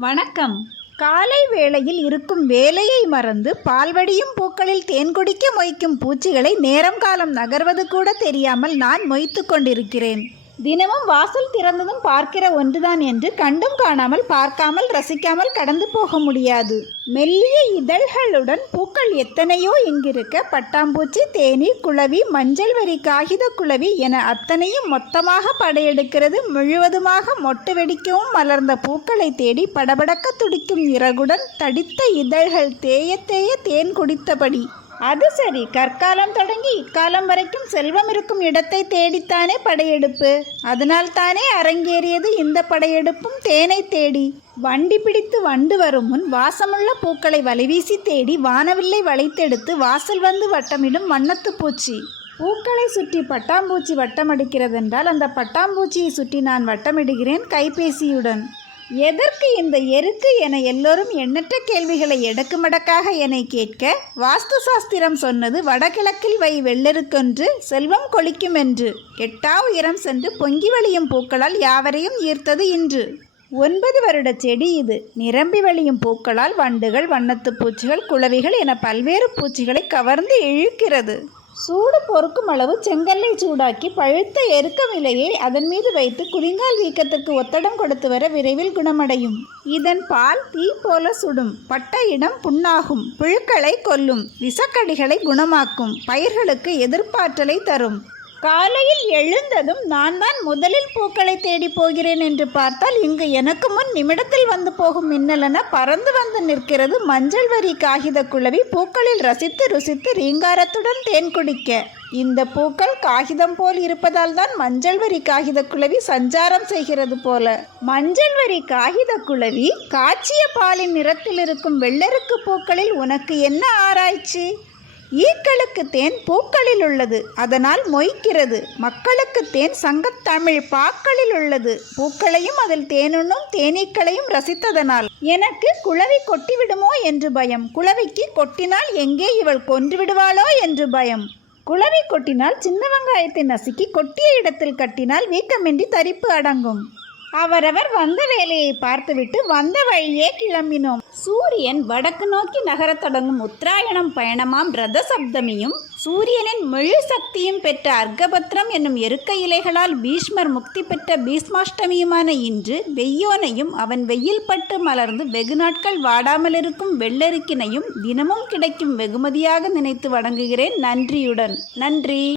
வணக்கம். காலை வேளையில் இருக்கும் வேலையை மறந்து பால்வடியும் பூக்களில் தேன் குடிக்க மொய்க்கும் பூச்சிகளை நேரம் காலம் நகர்வது கூட தெரியாமல் நான் மொய்த்து கொண்டிருக்கிறேன். தினமும் வாசல் திறந்ததும் பார்க்கிற ஒன்றுதான் என்று கண்டும் காணாமல் பார்க்காமல் ரசிக்காமல் கடந்து போக முடியாது. மெல்லிய இதழ்களுடன் பூக்கள் எத்தனையோ இங்கிருக்க பட்டாம்பூச்சி தேனி குளவி மஞ்சள் வரி காகித குளவி என அத்தனையும் மொத்தமாக படையெடுக்கிறது. முழுவதுமாக மொட்டு வெடிக்கவும் மலர்ந்த பூக்களை தேடி படபடக்க துடிக்கும் இறகுடன் தடித்த இதழ்கள் தேய தேய தேன் குடித்தபடி அது சரி. கற்காலம் தொடங்கி இக்காலம் வரைக்கும் செல்வம் இருக்கும் இடத்தை தேடித்தானே படையெடுப்பு. அதனால் தானே அரங்கேறியது இந்த படையெடுப்பும் தேனை தேடி. வண்டி பிடித்து வண்டு வரும் முன் வாசமுள்ள பூக்களை வலைவீசி தேடி வானவில்லை வளைத்தெடுத்து வாசல் வந்து வட்டமிடும் வண்ணத்து பூச்சி. பூக்களை சுற்றி பட்டாம்பூச்சி வட்டமடிக்கிறதென்றால் அந்த பட்டாம்பூச்சியை சுற்றி நான் வட்டமிடுகிறேன் கைபேசியுடன். எதற்கு இந்த எருக்கு என எல்லோரும் எண்ணற்ற கேள்விகளை எடக்குமடக்காக என்னை கேட்க வாஸ்து சாஸ்திரம் சொன்னது வடகிழக்கில் வை வெள்ளெருக்கென்று செல்வம் கொளிக்கும் என்று. எட்டா உயரம் சென்று பொங்கி வழியும் பூக்களால் யாவரையும் ஈர்த்தது இன்று. ஒன்பது வருட செடி இது. நிரம்பி வழியும் பூக்களால் வண்டுகள் வண்ணத்து பூச்சிகள் குளவிகள் என பல்வேறு பூச்சிகளை கவர்ந்து இழுக்கிறது. சூடு பொறுக்கும் அளவு செங்கல்லை சூடாக்கி பழுத்த எருக்க விலையை அதன் மீது வைத்து குதிங்கால் வீக்கத்துக்கு ஒத்தடம் கொடுத்து வர விரைவில் குணமடையும். இதன் பால் தீ போல சுடும். பட்ட இடம் புண்ணாகும். புழுக்களை கொல்லும். விசக்கடிகளை குணமாக்கும். பயிர்களுக்கு எதிர்ப்பாற்றலை தரும். காலையில் எழுந்ததும் நான் தான் முதலில் பூக்களை தேடி போகிறேன் என்று பார்த்தால் இங்கு எனக்கு முன் நிமிடத்தில் வந்து போகும் மின்னலென பறந்து வந்து நிற்கிறது. மஞ்சள் வரி காகித குளவி பூக்களில் ரசித்து ருசித்து ரீங்காரத்துடன் தேன் குடிக்க. இந்த பூக்கள் காகிதம் போல் இருப்பதால் தான் மஞ்சள் வரி காகித குளவி சஞ்சாரம் செய்கிறது போல. மஞ்சள் வரி காகித குழவி காய்ச்சிய பாலின் நிறத்தில் இருக்கும் வெள்ளருக்கு பூக்களில் உனக்கு என்ன ஆராய்ச்சி? ஈக்களுக்கு தேன் பூக்களில் உள்ளது. அதனால் மொய்க்கிறது. மக்களுக்கு தேன் சங்கத்தமிழ் பாக்களில் உள்ளது. பூக்களையும் அதில் தேனுண்ணும் தேனீக்களையும் ரசித்ததனால். எனக்கு குளவி கொட்டிவிடுமோ என்று பயம். குளவிக்கு கொட்டினால் எங்கே இவள் கொன்று விடுவாளோ என்று பயம். குளவி கொட்டினால் சின்ன வெங்காயத்தை நசுக்கி கொட்டிய இடத்தில் கட்டினால் வீக்கமின்றி தரிப்பு அடங்கும். அவரவர் வந்த வேலையை பார்த்துவிட்டு வந்த வழியே கிளம்பினோம். சூரியன் வடக்கு நோக்கி நகரத் தொடங்கும் உத்தராயணம் பயணமாம் ரத சப்தமியும் சூரியனின் முழு சக்தியும் பெற்ற அர்க்கபத்ரம் என்னும் எருக்க இலைகளால் பீஷ்மர் முக்தி பெற்ற பீஷ்மாஷ்டமியுமான இன்று வெய்யோனையும் அவன் வெயில் பட்டு மலர்ந்து வெகு நாட்கள் வாடாமல் இருக்கும் வெள்ளெருக்கினையும் தினமும் கிடைக்கும் வெகுமதியாக நினைத்து வணங்குகிறேன். நன்றியுடன். நன்றி.